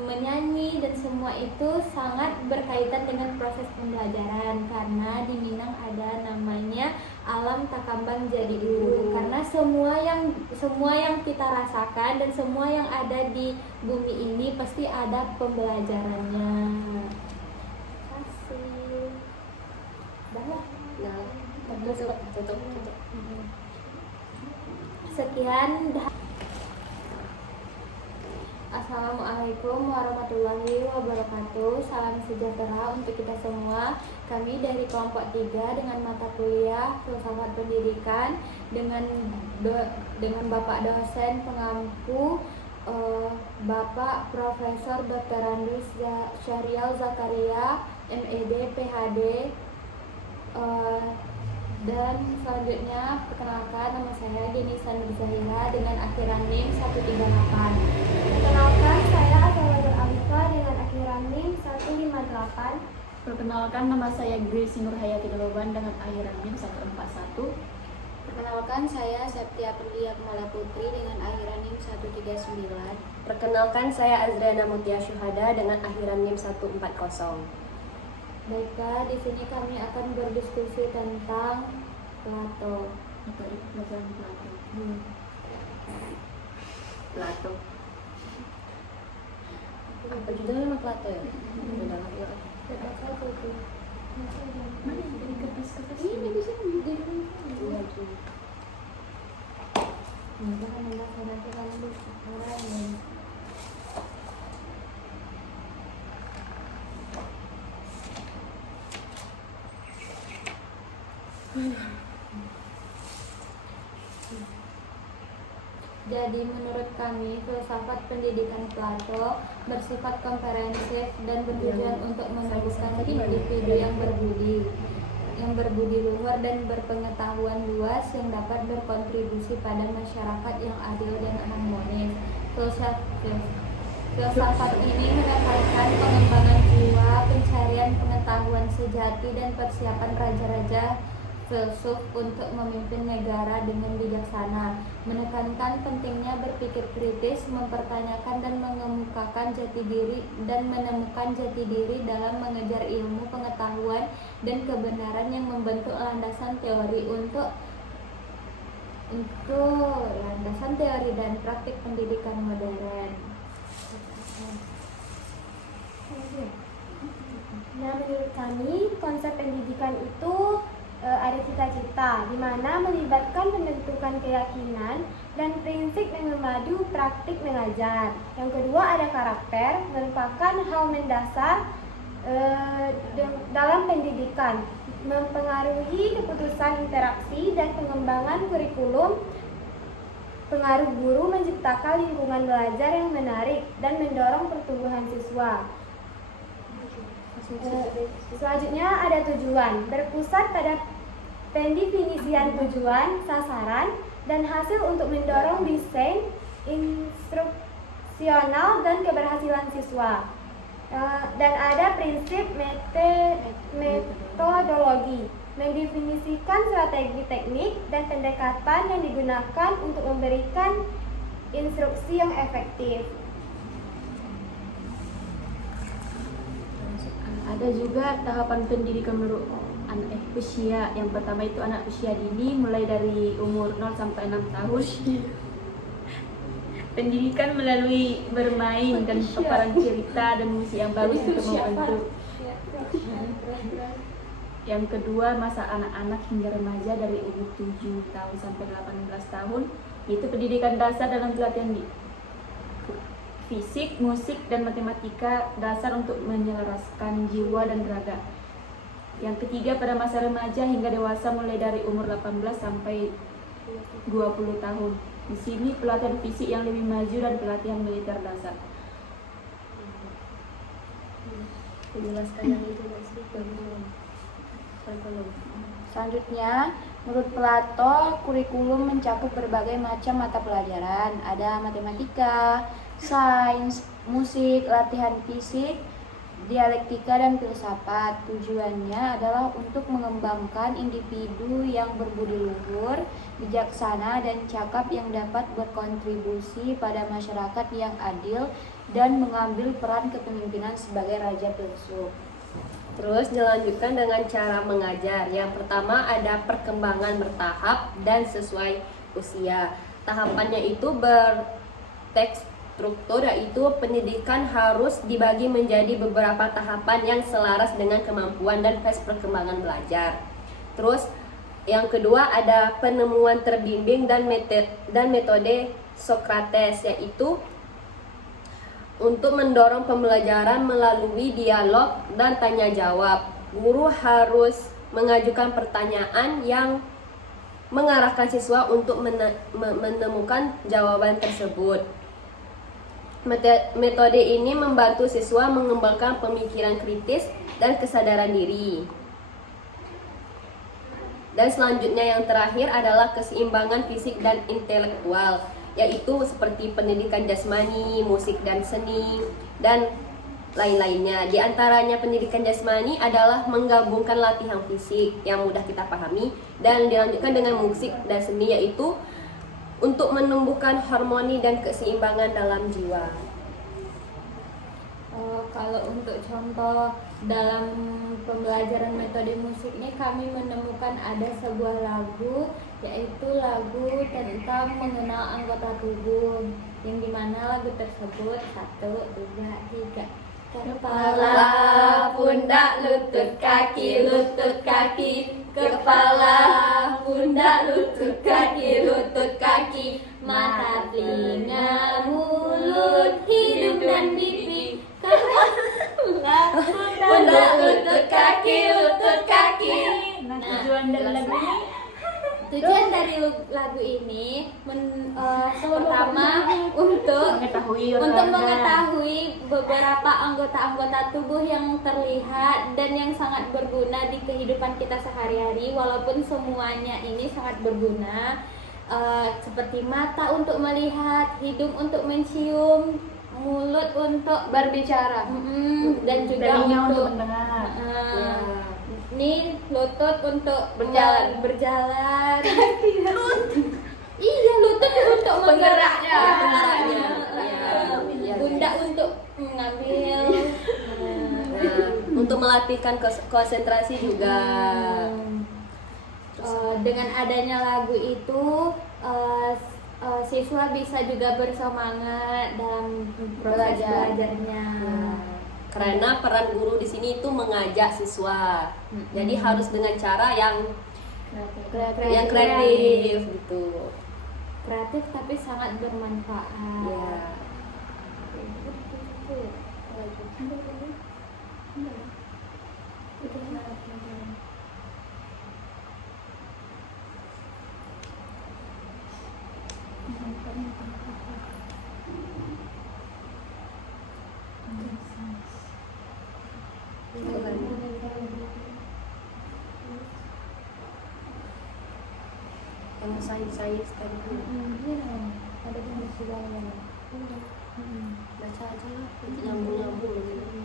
menyanyi, dan semua itu sangat berkaitan dengan proses pembelajaran. Karena di Minang ada namanya alam takambang jadi guru. Karena semua yang kita rasakan dan semua yang ada di bumi ini pasti ada pembelajarannya. Kasih. Dah. Nah, tutup. Sekian. Assalamualaikum warahmatullahi wabarakatuh. Salam sejahtera untuk kita semua. Kami dari kelompok 3 dengan mata kuliah Filsafat Pendidikan dengan Bapak dosen pengampu Bapak Profesor Dr. Andreas Syahrial Zakaria, MED, PhD. Dan selanjutnya perkenalkan, nama saya Denisa Nurzahira dengan akhiran NIM 138. Perkenalkan, saya Azawajur Alifa dengan akhiran NIM 158. Perkenalkan, nama saya Grace Nurhayati Doloban dengan akhiran NIM 141. Perkenalkan, saya Septia Perlia Kemala Putri dengan akhiran NIM 139. Perkenalkan, saya Azriana Mutia Syuhada dengan akhiran NIM 140. Baiklah, di sini kami akan berdiskusi tentang Plato. Metode pembelajaran Plato. Plato. Apa judulnya nama Plato ya? Udah lagi lah. Mana yang dari kertas-kertas Ini di sini. Iya, tuh. Jangan nanti kamu orang. Jadi menurut kami, filsafat pendidikan Plato bersifat komprehensif dan bertujuan untuk membagusan individu yang berbudi luhur dan berpengetahuan luas yang dapat berkontribusi pada masyarakat yang adil dan harmonis. Filsafat ini menekankan pengembangan jiwa, pencarian pengetahuan sejati, dan persiapan raja-raja filsuf untuk memimpin negara dengan bijaksana, menekankan pentingnya berpikir kritis, mempertanyakan dan mengemukakan jati diri dan menemukan jati diri dalam mengejar ilmu, pengetahuan, dan kebenaran yang membentuk landasan teori landasan teori dan praktik pendidikan modern. Nah, menurut kami konsep pendidikan itu ada cita-cita, di mana melibatkan pembentukan keyakinan dan prinsip yang memadu praktik mengajar. Yang kedua ada karakter, merupakan hal mendasar dalam pendidikan, mempengaruhi keputusan interaksi dan pengembangan kurikulum. Pengaruh guru menciptakan lingkungan belajar yang menarik dan mendorong pertumbuhan siswa. Selanjutnya ada tujuan, berpusat pada pendefinisian tujuan, sasaran, dan hasil untuk mendorong desain instruksional dan keberhasilan siswa. Dan ada prinsip metodologi, mendefinisikan strategi teknik dan pendekatan yang digunakan untuk memberikan instruksi yang efektif. Ada juga tahapan pendidikan menurut anak usia. Yang pertama itu anak usia dini, mulai dari umur 0 sampai 6 tahun. Pendidikan melalui bermain dan paparan cerita dan musik yang bagus untuk membentuk. Yang kedua, masa anak-anak hingga remaja dari umur 7 tahun sampai 18 tahun, itu pendidikan dasar dalam pelatihan fisik, musik, dan matematika dasar untuk menyelaraskan jiwa dan raga. Yang ketiga, pada masa remaja hingga dewasa mulai dari umur 18 sampai 20 tahun. Di sini pelatihan fisik yang lebih maju dan pelatihan militer dasar. Menjelaskan yang itu masih belum. Selanjutnya, menurut Plato, kurikulum mencakup berbagai macam mata pelajaran. Ada matematika, sains, musik, latihan fisik, dialektika, dan filsafat. Tujuannya adalah untuk mengembangkan individu yang berbudi luhur, bijaksana, dan cakap yang dapat berkontribusi pada masyarakat yang adil dan mengambil peran kepemimpinan sebagai raja filsuf. Terus dilanjutkan dengan cara mengajar. Yang pertama ada perkembangan bertahap dan sesuai usia. Tahapannya itu berstruktur, yaitu pendidikan harus dibagi menjadi beberapa tahapan yang selaras dengan kemampuan dan fase perkembangan belajar. Terus yang kedua ada penemuan terbimbing dan metode Sokrates, yaitu untuk mendorong pembelajaran melalui dialog dan tanya jawab. Guru harus mengajukan pertanyaan yang mengarahkan siswa untuk menemukan jawaban tersebut. Metode ini membantu siswa mengembangkan pemikiran kritis dan kesadaran diri. Dan selanjutnya yang terakhir adalah keseimbangan fisik dan intelektual, yaitu seperti pendidikan jasmani, musik dan seni, dan lain-lainnya. Di antaranya pendidikan jasmani adalah menggabungkan latihan fisik yang mudah kita pahami dan dilanjutkan dengan musik dan seni, yaitu untuk menumbuhkan harmoni dan keseimbangan dalam jiwa. Kalau untuk contoh dalam pembelajaran metode musik ini kami menemukan ada sebuah lagu, yaitu lagu tentang mengenal anggota tubuh, yang dimana lagu tersebut 1, 2, 3 kepala, pundak, lutut, kaki, kepala, pundak, lutut, kaki, mata, telinga, mulut, hidung dan pipi, kepala, pundak, lutut, kaki. Nah, Tujuan dari lagu ini pertama untuk mengetahui beberapa anggota-anggota tubuh yang terlihat dan yang sangat berguna di kehidupan kita sehari-hari, walaupun semuanya ini sangat berguna, seperti mata untuk melihat, hidung untuk mencium, mulut untuk Berbicara. dan juga telinga untuk untuk mendengar. nih lutut untuk Berjalan. berjalan. Iya, lutut untuk Penggeraknya. penggeraknya. Iya. Pundak untuk mengambil. Nah, untuk melatihkan konsentrasi juga. Dengan adanya lagu itu siswa bisa juga bersemangat dalam proses belajarnya. Karena peran guru di sini itu mengajak siswa. Jadi harus dengan cara yang kreatif gitu. Kreatif tapi sangat bermanfaat. Ya. Yang sains tadi Ada jenis segala. baca aja lah, nyambung gitu.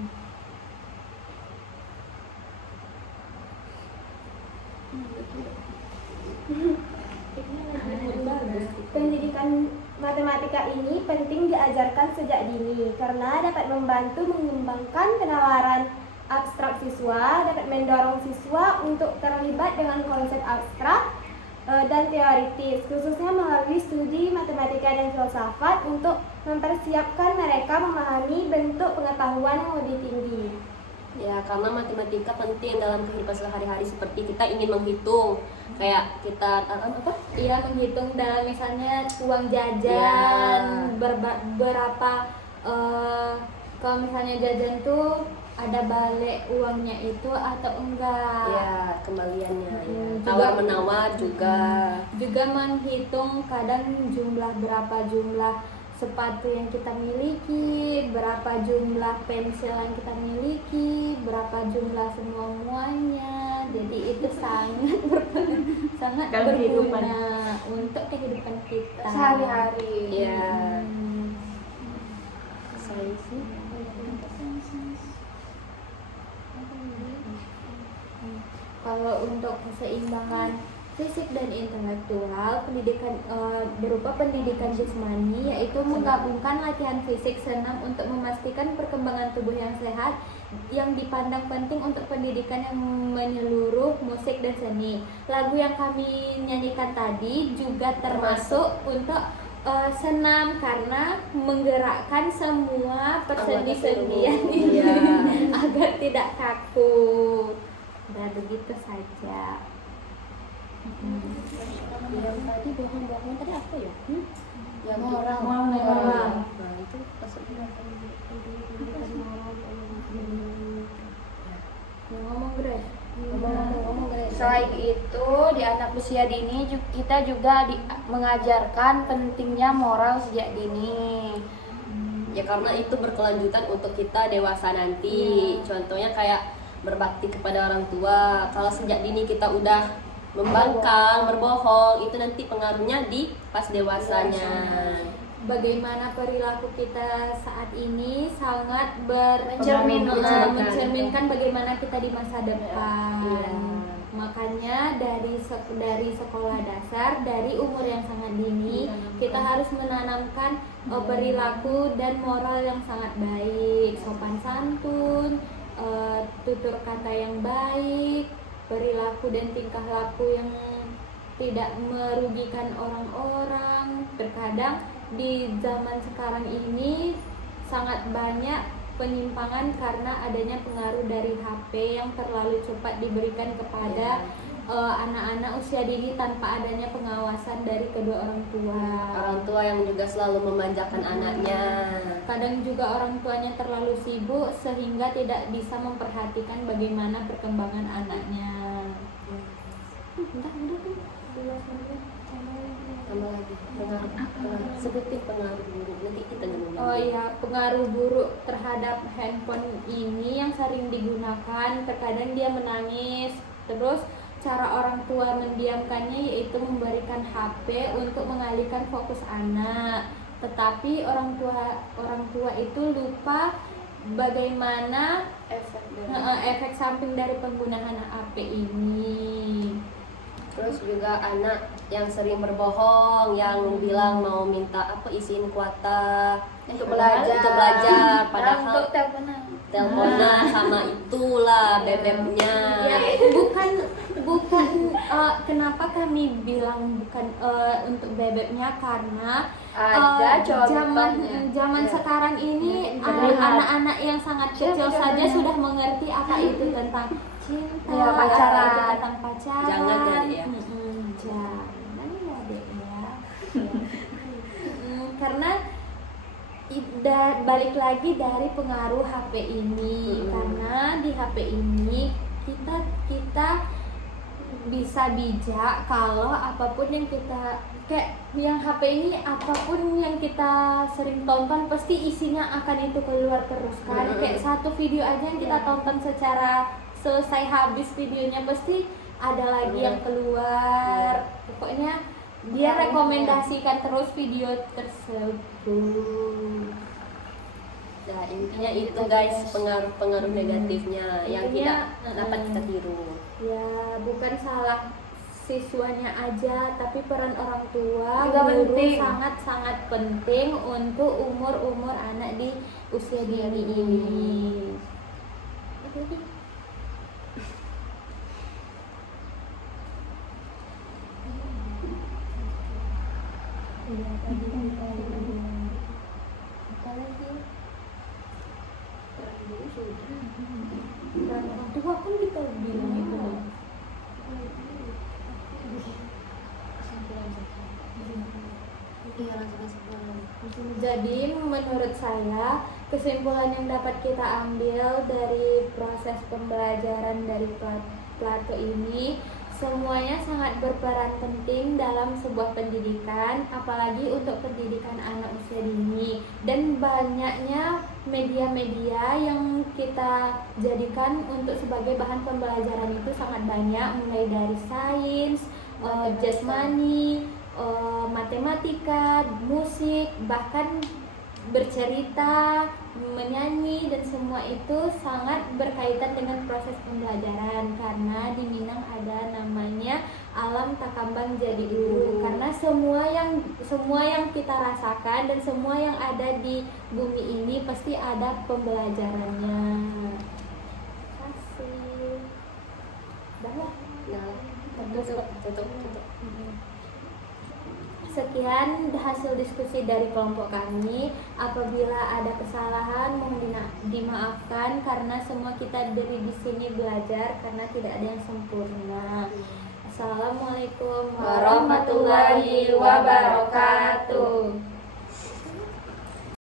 Pendidikan matematika ini penting diajarkan sejak dini karena dapat membantu mengembangkan penalaran abstrak siswa, dapat mendorong siswa untuk terlibat dengan konsep abstrak dan teoritis, khususnya melalui studi matematika dan filsafat untuk mempersiapkan mereka memahami bentuk pengetahuan yang lebih tinggi. Ya, karena matematika penting dalam kehidupan sehari-hari, seperti kita ingin menghitung, kayak kita apa? Iya, menghitung dalam misalnya uang jajan, berapa kalau misalnya jajan tuh ada balik uangnya itu atau enggak. Ya, kembaliannya. Ya. Juga- Tawar-menawar juga. Juga menghitung kadang berapa jumlah sepatu yang kita miliki, berapa jumlah pensil yang kita miliki, berapa jumlah semuanya. Jadi itu sangat sangat Dalam kehidupan. berguna untuk kehidupan kita Sehari-hari. Ya. Sains sih. Kalau untuk keseimbangan fisik dan intelektual, pendidikan berupa pendidikan jasmani, yaitu menggabungkan latihan fisik senam untuk memastikan perkembangan tubuh yang sehat, yang dipandang penting untuk pendidikan yang menyeluruh, musik dan seni. Lagu yang kami nyanyikan tadi juga termasuk untuk senam karena menggerakkan semua persendi-sendian ini Iya. agar tidak kaku. Dan begitu saja. Yang tadi bohong-bohong tadi apa ya? Yang Moral. Moral. Nah, itu maksudnya Ngomong Grace. ngomong Grace. Selain itu, di anak usia dini kita juga mengajarkan pentingnya moral sejak dini. Ya karena itu berkelanjutan untuk kita dewasa nanti. Contohnya kayak berbakti kepada orang tua. Kalau sejak dini kita udah membangkang, berbohong, itu nanti pengaruhnya di pas dewasanya. Bagaimana perilaku kita saat ini sangat mencerminkan bagaimana kita di masa depan. Iya. Makanya dari sekolah dasar, dari umur yang sangat dini, kita harus menanamkan perilaku dan moral yang sangat baik, sopan santun, tutur kata yang baik, perilaku dan tingkah laku yang tidak merugikan orang-orang. Terkadang di zaman sekarang ini sangat banyak penyimpangan karena adanya pengaruh dari HP yang terlalu cepat diberikan kepada anak-anak usia dini tanpa adanya pengawasan dari kedua orang tua. Orang tua yang juga selalu memanjakan anaknya. Kadang juga orang tuanya terlalu sibuk sehingga tidak bisa memperhatikan bagaimana perkembangan anaknya. Tambah lagi pengaruh seperti pengaruh buruk, nanti kita ngomong. Oh iya, pengaruh buruk terhadap handphone ini yang sering digunakan, terkadang dia menangis. Terus cara orang tua mendiamkannya yaitu memberikan HP untuk mengalihkan fokus anak. Tetapi orang tua itu lupa bagaimana efek samping dari penggunaan HP ini. Terus juga anak yang sering berbohong, yang bilang mau minta isiin kuota Untuk belajar. padahal untuk teleponan sama itulah bebeknya. Ya, bukan kenapa kami bilang bukan untuk bebeknya, karena Ada contohnya. zaman sekarang ini Terlihat. anak-anak yang sangat kecil saja sudah mengerti apa itu tentang cinta, Ya, pacaran. apa itu tentang pacaran. Jangan jadi ya. Jangan ya dek ya. Karena balik lagi dari pengaruh HP ini. Karena di HP ini kita bisa bijak kalau apapun yang kita kayak yang HP ini, apapun yang kita sering tonton pasti isinya akan itu keluar terus kan. Kayak satu video aja yang kita tonton secara selesai habis videonya pasti ada lagi yang keluar. Pokoknya dia rekomendasikan terus video tersebut. Nah, intinya itu guys, pengaruh-pengaruh negatifnya yang Intinya, tidak dapat kita tiru. Ya, bukan salah siswanya aja, tapi peran orang tua, Juga guru penting. sangat-sangat penting untuk umur-umur anak di usia dini ini. Peran orang tua kan kita bilang itu. Jadi menurut saya kesimpulan yang dapat kita ambil dari proses pembelajaran dari Plato ini, semuanya sangat berperan penting dalam sebuah pendidikan, apalagi untuk pendidikan anak usia dini. Dan banyaknya media-media yang kita jadikan untuk sebagai bahan pembelajaran itu sangat banyak, mulai dari sains, jasmani, matematika, musik, bahkan bercerita, menyanyi, dan semua itu sangat berkaitan dengan proses pembelajaran. Karena di Minang ada namanya alam takambang jadi guru. Karena semua yang kita rasakan dan semua yang ada di bumi ini pasti ada pembelajarannya. Kasih. Dah lah. Nah, tutup. Sekian hasil diskusi dari kelompok kami. Apabila ada kesalahan mohon dimaafkan, karena semua kita dari di sini belajar, karena tidak ada yang sempurna. Assalamualaikum warahmatullahi wabarakatuh.